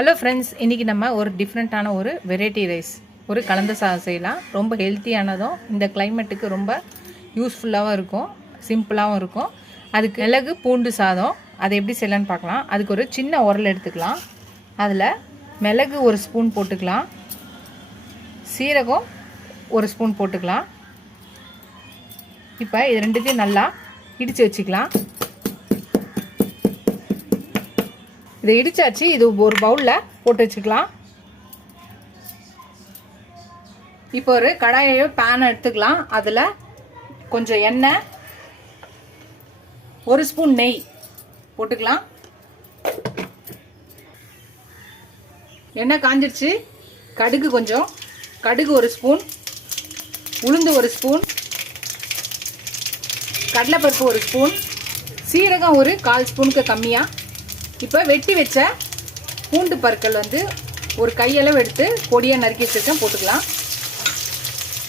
Hello friends, இன்றைக்கி நம்ம ஒரு டிஃப்ரெண்ட்டான ஒரு வெரைட்டி ரைஸ் ஒரு கலந்த சாதம் செய்யலாம். ரொம்ப ஹெல்த்தியானதும் இந்த கிளைமேட்டுக்கு ரொம்ப யூஸ்ஃபுல்லாகவும் இருக்கும், சிம்பிளாகவும் இருக்கும். அதுக்கு மிளகு பூண்டு சாதம் அதை எப்படி செய்யலான்னு பார்க்கலாம். அதுக்கு ஒரு சின்ன உரல் எடுத்துக்கலாம். அதில் மிளகு ஒரு ஸ்பூன் போட்டுக்கலாம், சீரகம் ஒரு ஸ்பூன் போட்டுக்கலாம். இப்போ இது ரெண்டுத்தையும் நல்லா இடித்து வச்சுக்கலாம். இதை இடிச்சாச்சு. இது ஒரு பவுலில் போட்டு வச்சுக்கலாம். இப்போ ஒரு கடாயையோ பேனை எடுத்துக்கலாம். அதில் கொஞ்சம் எண்ணெய், ஒரு ஸ்பூன் நெய் போட்டுக்கலாம். எண்ணெய் காஞ்சிருச்சு. கடுகு கொஞ்சம், கடுகு ஒரு ஸ்பூன், உளுந்து ஒரு ஸ்பூன், கடலைப்பருப்பு ஒரு ஸ்பூன், சீரகம் ஒரு 1/4 ஸ்பூனுக்கு கம்மியாக. இப்போ வெட்டி வச்ச பூண்டு பற்கள் ஒரு கையளவு எடுத்து பொடியாக நறுக்கி வச்சுருக்கேன், போட்டுக்கலாம்.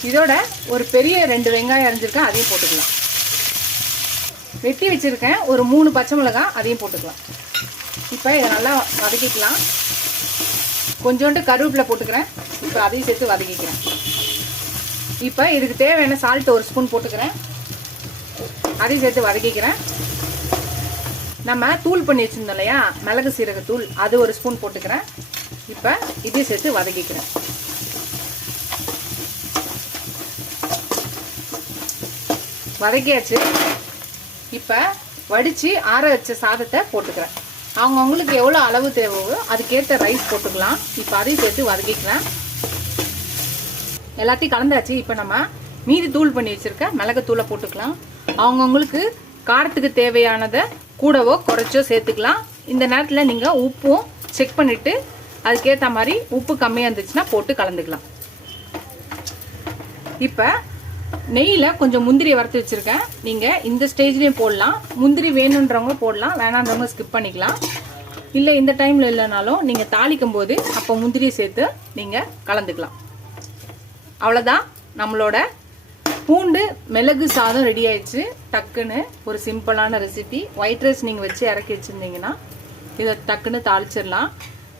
இதோட ஒரு பெரிய 2 வெங்காயம் அரைஞ்சிருக்கேன், அதையும் போட்டுக்கலாம். வெட்டி வச்சுருக்கேன் ஒரு 3 பச்சை மிளகாய், அதையும் போட்டுக்கலாம். இப்போ இதை நல்லா வதக்கிக்கலாம். கொஞ்சோண்டு கருவேப்பிலை போட்டுக்கிறேன். இப்போ அதையும் சேர்த்து வதக்கிக்கிறேன். இப்போ இதுக்கு தேவையான சால்ட் ஒரு ஸ்பூன் போட்டுக்கிறேன், அதையும் சேர்த்து வதக்கிக்கிறேன். நம்ம தூள் பண்ணி வச்சுருந்தோம் இல்லையா, மிளகு சீரக தூள், அது ஒரு ஸ்பூன் போட்டுக்கிறேன். இப்போ இதையும் சேர்த்து வதக்கிக்கிறேன். வதக்கியாச்சு. இப்போ வடித்து ஆற வச்ச சாதத்தை போட்டுக்கிறேன். அவங்கவுங்களுக்கு எவ்வளோ அளவு தேவையோ அதுக்கேற்ற ரைஸ் போட்டுக்கலாம். இப்போ அதையும் சேர்த்து வதக்கிக்கிறேன். எல்லாத்தையும் கலந்தாச்சு. இப்போ நம்ம மீதி தூள் பண்ணி வச்சுருக்க மிளகு தூளை போட்டுக்கலாம். அவங்கவுங்களுக்கு காரத்துக்கு தேவையானதை கூடவோ குறைச்சோ சேர்த்துக்கலாம். இந்த நேரத்தில் நீங்கள் உப்பும் செக் பண்ணிவிட்டு அதுக்கேற்ற மாதிரி உப்பு கம்மியாக இருந்துச்சுன்னா போட்டு கலந்துக்கலாம். இப்போ நெய்யில் கொஞ்சம் முந்திரி வறுத்து வச்சுருக்கேன். நீங்கள் இந்த ஸ்டேஜ்லேயும் போடலாம். முந்திரி வேணுன்றவங்க போடலாம், வேணான்றவங்க ஸ்கிப் பண்ணிக்கலாம். இல்லை இந்த டைமில் இல்லைனாலும் நீங்கள் தாளிக்கும் போது அப்போ முந்திரியை சேர்த்து நீங்கள் கலந்துக்கலாம். அவ்வளோதான், நம்மளோட பூண்டு மிளகு சாதம் ரெடி ஆயிடுச்சு. டக்குன்னு ஒரு சிம்பிளான ரெசிபி. ஒயிட் ரைஸ் நீங்கள் வச்சு இறக்கி வச்சுருந்தீங்கன்னா இதை டக்குன்னு தாளிச்சிடலாம்.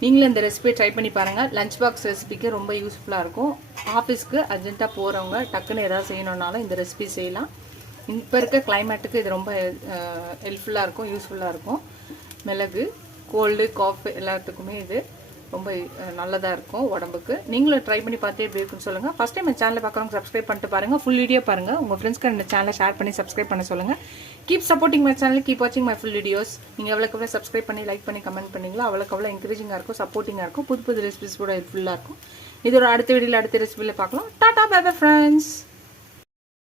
நீங்களும் இந்த ரெசிபியை ட்ரை பண்ணி பாருங்கள். லஞ்ச் பாக்ஸ் ரெசிபிக்கு ரொம்ப யூஸ்ஃபுல்லாக இருக்கும். ஆஃபீஸ்க்கு அர்ஜென்ட்டாக போகிறவங்க டக்குன்னு எதாவது செய்யணுன்னாலும் இந்த ரெசிபி செய்யலாம். இப்போ இருக்க கிளைமேட்டுக்கு இது ரொம்ப ஹெல்ப்ஃபுல்லாக இருக்கும், யூஸ்ஃபுல்லாக இருக்கும். மிளகு கோல்டு காஃபி எல்லாத்துக்குமே இது ரொம்ப நல்லதாக இருக்கும் உடம்புக்கு. நீங்களும் ட்ரை பண்ணி பார்த்து எப்படி இருக்குன்னு சொல்லுங்கள். ஃபஸ்ட் டைம் என் சேனலை பார்க்குறவங்க சப்ஸ்கிரைப் பண்ணிட்டு பாருங்கள். ஃபுல் வீடியோ பாருங்கள். உங்கள் ஃப்ரெண்ட்ஸ்க்கு இந்த சேனலை ஷேர் பண்ணி சப்ஸ்கிரைப் பண்ண சொல்லுங்கள். Keep supporting my channel, keep வாட்சிங் மை ஃபுல் வீடியோஸ். நீங்கள் எவ்வளோக்கு எவ்வளோ சப்ஸ்கிரைப் பண்ணி லைக் பண்ணி கமெண்ட் பண்ணிங்களோ அவ்வளோக்கு அவ்வளோ என்கரேஜிங்காக இருக்கும், சப்போர்ட்டிங்காக இருக்கும். புது புது ரெசிபிஸ் கூட ஹெல்ப்ஃபுல்லாக இருக்கும். இது ஒரு அடுத்த வீடியோவில் அடுத்த ரெசிபியில் பார்க்கலாம். Tata bye bye friends.